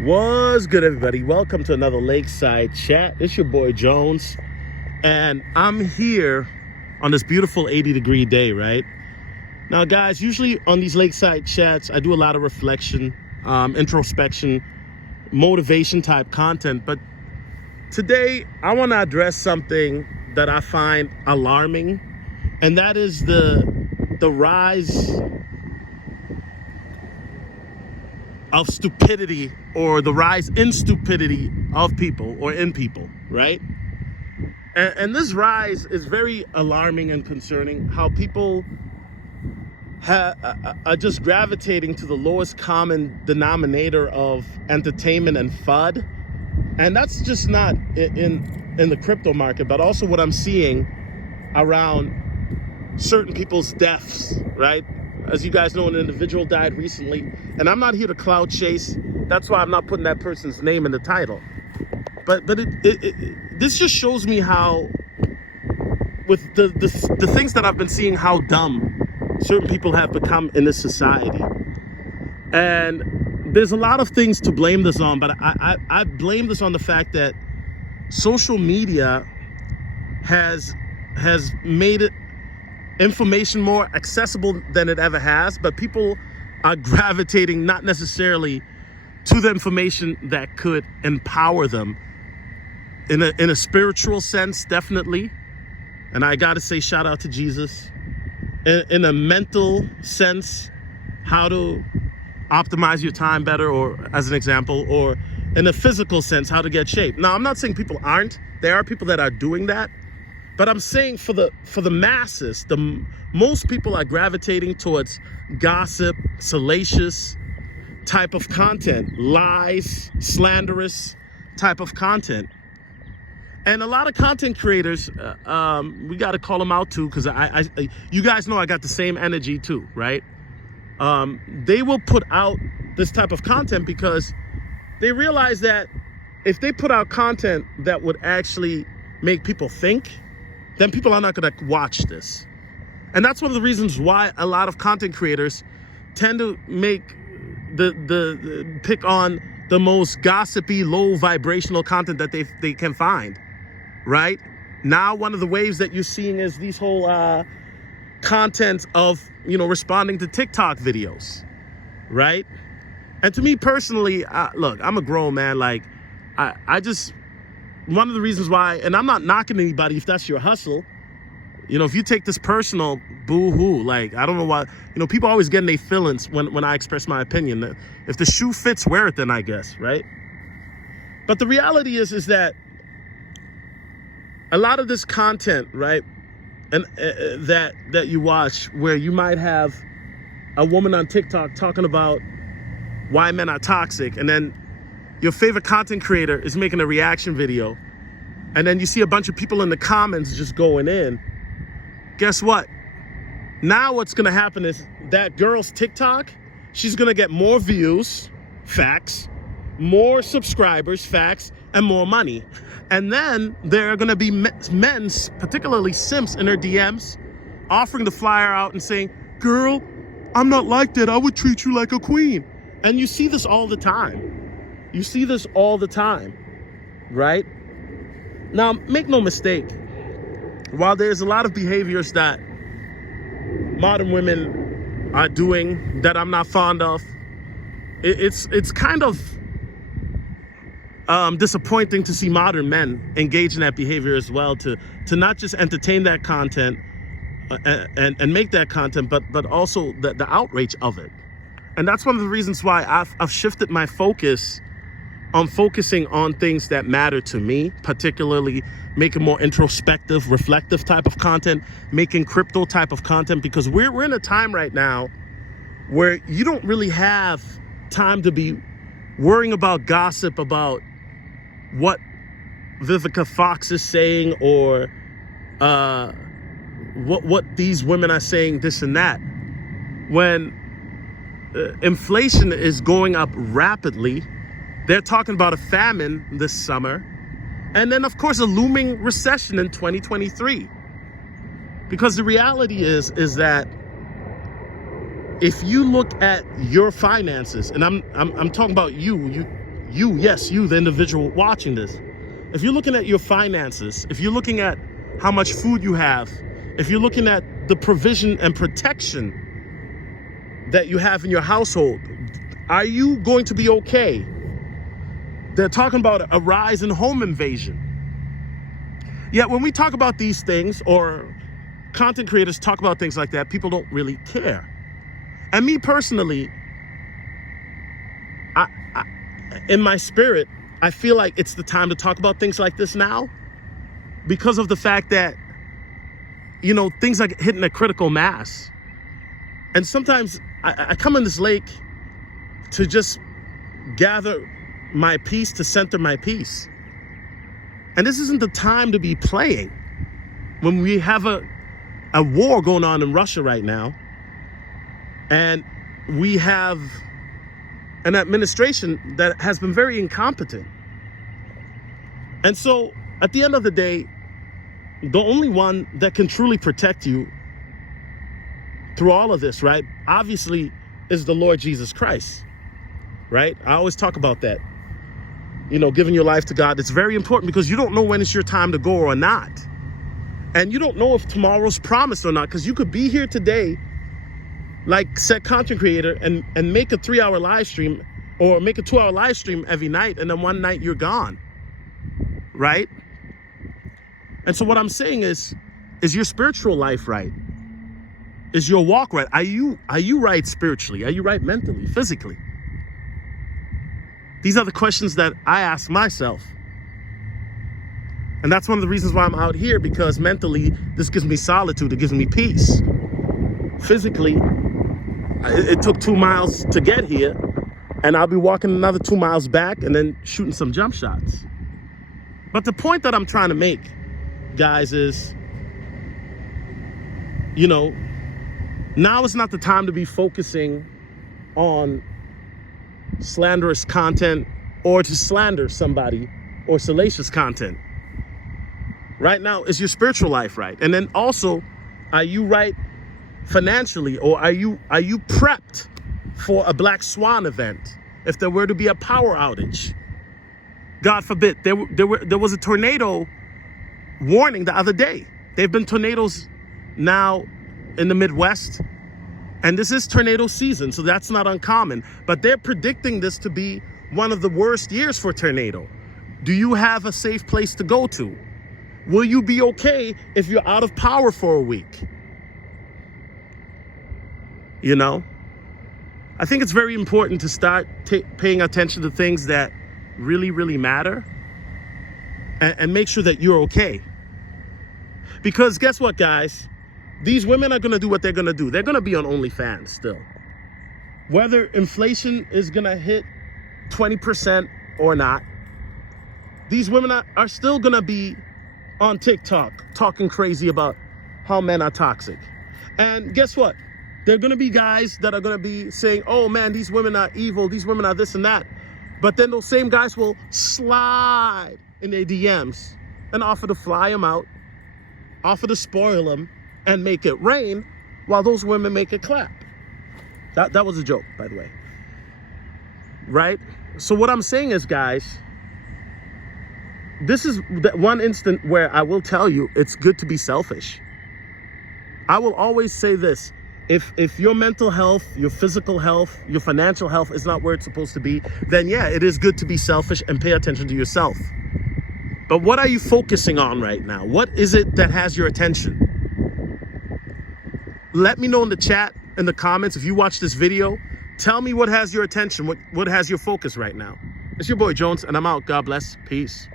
What's good, everybody? Welcome to another Lakeside Chat. It's your boy Jones, and I'm here on this beautiful 80-degree day, right? Now, guys, usually on these Lakeside Chats, I do a lot of reflection, introspection, motivation type content, but today I want to address something that I find alarming, and that is the rise of stupidity, or the rise in stupidity of people or in people, right? And this rise is very alarming and concerning, how people are just gravitating to the lowest common denominator of entertainment and FUD. And that's just not in the crypto market, but also what I'm seeing around certain people's deaths, right? As you guys know, an individual died recently, and I'm not here to cloud chase. That's why I'm not putting that person's name in the title. But this just shows me how, with the things that I've been seeing, how dumb certain people have become in this society. And there's a lot of things to blame this on, but I blame this on the fact that social media has made it information more accessible than it ever has, but people are gravitating not necessarily to the information that could empower them in a spiritual sense, definitely. And I gotta say, shout out to Jesus. In a mental sense, how to optimize your time better, or as an example, or in a physical sense, how to get shape. Now, I'm not saying people aren't. There are people that are doing that. But I'm saying for the masses, most people are gravitating towards gossip, salacious type of content, lies, slanderous type of content. And a lot of content creators, we got to call them out too, because you guys know I got the same energy too, right? They will put out this type of content because they realize that if they put out content that would actually make people think, then people are not going to watch this. And that's one of the reasons why a lot of content creators tend to make pick on the most gossipy, low vibrational content that they can find, right? Now, one of the waves that you're seeing is these whole content of, responding to TikTok videos, right? And to me personally, look, I'm a grown man. Like, I just, one of the reasons why, and I'm not knocking anybody if that's your hustle, if you take this personal, boo-hoo. Like, I don't know why, people always get in their feelings when I express my opinion. If the shoe fits, wear it then, I guess, right? But the reality is that a lot of this content, right, and that you watch, where you might have a woman on TikTok talking about why men are toxic, and then your favorite content creator is making a reaction video, and then you see a bunch of people in the comments just going in. Guess what? Now what's gonna happen is that girl's TikTok, she's gonna get more views, facts, more subscribers, facts, and more money. And then there are gonna be men, particularly simps, in her DMs, offering to fly her out and saying, "Girl, I'm not like that. I would treat you like a queen." And you see this all the time. You see this all the time, right? Now, make no mistake, while there's a lot of behaviors that modern women are doing that I'm not fond of, it's kind of disappointing to see modern men engage in that behavior as well, to not just entertain that content and make that content, but also the outrage of it. And that's one of the reasons why I've shifted my focus on focusing on things that matter to me, particularly making more introspective, reflective type of content, making crypto type of content, because we're in a time right now where you don't really have time to be worrying about gossip about what Vivica Fox is saying, or what these women are saying, this and that. When inflation is going up rapidly, they're talking about a famine this summer, and then of course a looming recession in 2023. Because the reality is that if you look at your finances, and I'm talking about you you, yes, you, the individual watching this, if you're looking at your finances, if you're looking at how much food you have, if you're looking at the provision and protection that you have in your household, are you going to be okay? They're talking about a rise in home invasion. Yet when we talk about these things, or content creators talk about things like that, people don't really care. And me personally, I in my spirit, I feel like it's the time to talk about things like this now, because of the fact that, you know, things are hitting a critical mass. And sometimes I come in this lake to just gather my peace, to center my peace. And this isn't the time to be playing when we have a war going on in Russia right now, and we have an administration that has been very incompetent. And so at the end of the day, the only one that can truly protect you through all of this, right, obviously is the Lord Jesus Christ, right? I always talk about that. You know, giving your life to God, it's very important, because you don't know when it's your time to go or not. And you don't know if tomorrow's promised or not, because you could be here today, like said content creator, and make a 3-hour live stream, or make a 2-hour live stream every night, and then one night you're gone, right? And so what I'm saying is your spiritual life right? Is your walk right? Are you right spiritually? Are you right mentally, physically? These are the questions that I ask myself. And that's one of the reasons why I'm out here, because mentally, this gives me solitude, it gives me peace. Physically, it took 2 miles to get here, and I'll be walking another 2 miles back and then shooting some jump shots. But the point that I'm trying to make, guys, is, you know, now is not the time to be focusing on slanderous content, or to slander somebody, or salacious content. Right now, is your spiritual life right? And then also, are you right financially, or are you prepped for a black swan event if there were to be a power outage? God forbid. There was a tornado warning the other day. There have been tornadoes now in the Midwest, and this is tornado season, so that's not uncommon. But they're predicting this to be one of the worst years for tornado. Do you have a safe place to go to? Will you be okay if you're out of power for a week? You know, I think it's very important to start paying attention to things that really, really matter, and make sure that you're okay. Because guess what, guys? These women are going to do what they're going to do. They're going to be on OnlyFans still. Whether inflation is going to hit 20% or not, these women are still going to be on TikTok talking crazy about how men are toxic. And guess what? There are going to be guys that are going to be saying, oh man, these women are evil, these women are this and that. But then those same guys will slide in their DMs and offer to fly them out, offer to spoil them, and make it rain, while those women make it clap. That was a joke, by the way. Right? So what I'm saying is, guys, this is that one instant where I will tell you it's good to be selfish. I will always say this: if your mental health, your physical health, your financial health is not where it's supposed to be, then yeah, it is good to be selfish and pay attention to yourself. But what are you focusing on right now? What is it that has your attention? Let me know in the chat, in the comments, if you watch this video. Tell me what has your attention, what has your focus right now. It's your boy Jones, and I'm out. God bless. Peace.